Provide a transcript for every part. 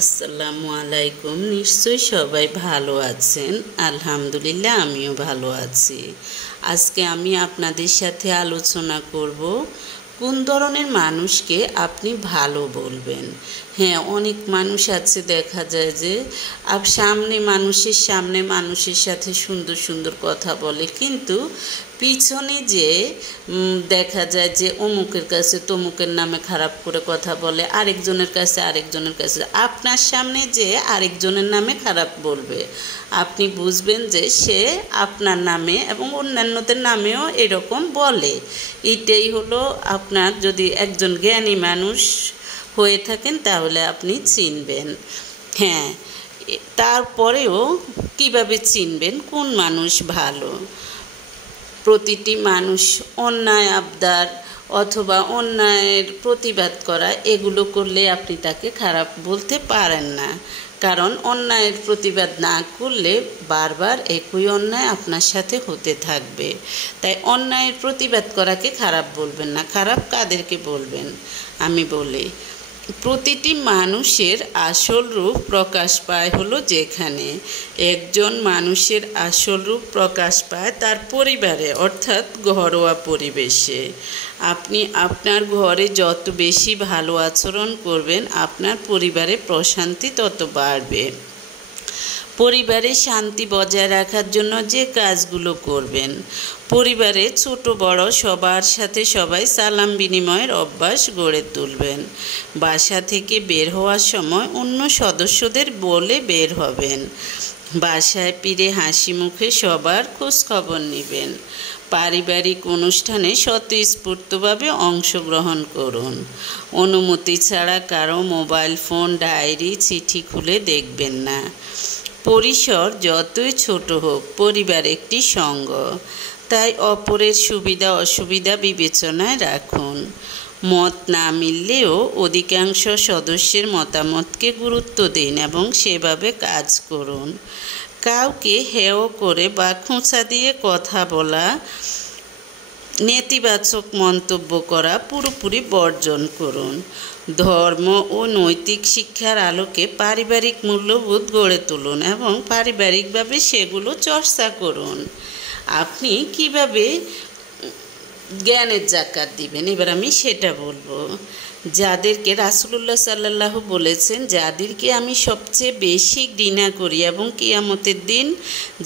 আসসালামু আলাইকুম। নিশ্চয়ই সবাই ভালো আছেন। আলহামদুলিল্লাহ আমিও ভালো আছি। আজকে আমি আপনাদের সাথে আলোচনা করব কোন ধরনের মানুষকে আপনি ভালো বলবেন। হ্যাঁ, অনেক মানুষ আছে, দেখা যায় যে সামনে মানুষের সাথে সুন্দর সুন্দর কথা বলে, কিন্তু পিছনে যে দেখা যায় যে অমুকের কাছে তমুকের নামে খারাপ করে কথা বলে, আরেকজনের কাছে আপনার সামনে যে আরেকজনের নামে খারাপ বলবে, আপনি বুঝবেন যে সে আপনার নামে এবং অন্যান্যদের নামেও এরকম বলে। এটাই হলো, আপনার যদি একজন জ্ঞানী মানুষ হয়ে থাকেন তাহলে আপনি চিনবেন। হ্যাঁ, তারপরেও কিভাবে চিনবেন কোন মানুষ ভালো? প্রতিটি মানুষ অন্যায় আবদার অথবা অন্যায়ের প্রতিবাদ করা, এগুলো করলে আপনি তাকে খারাপ বলতে পারেন না। কারণ অন্যায়ের প্রতিবাদ না করলে বারবার একই অন্যায় আপনার সাথে হতে থাকবে। তাই অন্যায়ের প্রতিবাদ করাকে খারাপ বলবেন না। খারাপ কাদেরকে বলবেন আমি বলি, প্রতিটি মানুষের আসল রূপ প্রকাশ পায় হলো যেখানে একজন মানুষের আসল রূপ প্রকাশ পায় তার পরিবারে, অর্থাৎ ঘরোয়া পরিবেশে। আপনি আপনার ঘরে যত বেশি ভালো আচরণ করবেন, আপনার পরিবারে প্রশান্তি তত বাড়বে। পরিবারে শান্তি বজায় রাখার জন্য যে কাজগুলো করবেন, পরিবারে ছোট বড় সবার সাথে সবাই সালাম বিনিময়ের অভ্যাস গড়ে তুলবেন। বাসা থেকে বের হওয়ার সময় অন্য সদস্যদের বলে বের হবেন। বাসায় ফিরে হাসি মুখে সবার খোঁজখবর নেবেন। পারিবারিক অনুষ্ঠানে স্বতঃস্ফূর্তভাবে অংশগ্রহণ করুন। অনুমতি ছাড়া কারো মোবাইল ফোন, ডায়েরি, চিঠি খুলে দেখবেন না। পরিসর যতই ছোট হোক, পরিবার একটি সঙ্গ, তাই অপরের সুবিধা অসুবিধা বিবেচনায় রাখুন। মত না মিললেও অধিকাংশ সদস্যের মতামতকে গুরুত্ব দিন এবং সেভাবে কাজ করুন। কাউকে হেয় করে বা খোঁচা দিয়ে কথা বলা, নেতিবাচক মন্তব্য করা পুরোপুরি বর্জন করুন। ধর্ম ও নৈতিক শিক্ষার আলোকে পারিবারিক মূল্যবোধ গড়ে তুলুন এবং পারিবারিকভাবে সেগুলো চর্চা করুন। আপনি কিভাবে জ্ঞানের জাকাত দিবেন, এবার আমি সেটা বলবো। যাদেরকে রাসূলুল্লাহ সাল্লাল্লাহু বলেছেন, যাদেরকে আমি সবচেয়ে বেশি ঘৃণা করি এবং কিয়ামতের দিন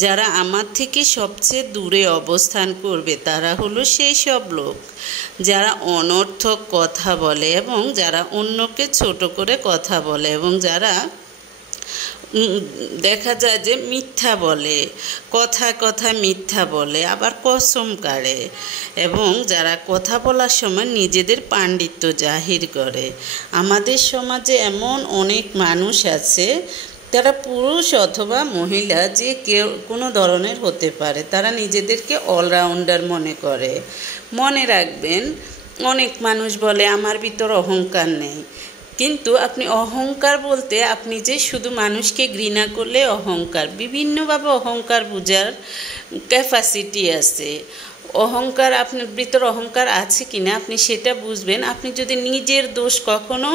যারা আমার থেকে সবচেয়ে দূরে অবস্থান করবে, তারা হলো সেই সব লোক যারা অনর্থক কথা বলে এবং যারা অন্যকে ছোট করে কথা বলে এবং যারা দেখা যায় যে মিথ্যা বলে, কথায় মিথ্যা বলে, আবার কসম কাড়ে এবং যারা কথা বলার সময় নিজেদের পাণ্ডিত্য জাহির করে। আমাদের সমাজে এমন অনেক মানুষ আছে, তারা পুরুষ অথবা মহিলা যে কেউ কোনো ধরনের হতে পারে, তারা নিজেদেরকে অলরাউন্ডার মনে করে। মনে রাখবেন, অনেক মানুষ বলে আমার ভিতর অহংকার নেই, কিন্তু আপনি অহংকার বলতে আপনি যে শুধু মানুষকে ঘৃণা করলে অহংকার, বিভিন্নভাবে অহংকার বোঝার ক্যাপাসিটি আছে। অহংকার, আপনার ভিতর অহংকার আছে কিনা আপনি সেটা বুঝবেন আপনি যদি নিজের দোষ কখনো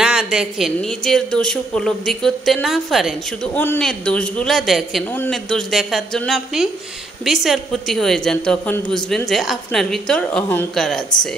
না দেখেন, নিজের দোষ উপলব্ধি করতে না পারেন, শুধু অন্যের দোষগুলা দেখেন, অন্যের দোষ দেখার জন্য আপনি বিচারপতি হয়ে যান, তখন বুঝবেন যে আপনার ভিতর অহংকার আছে।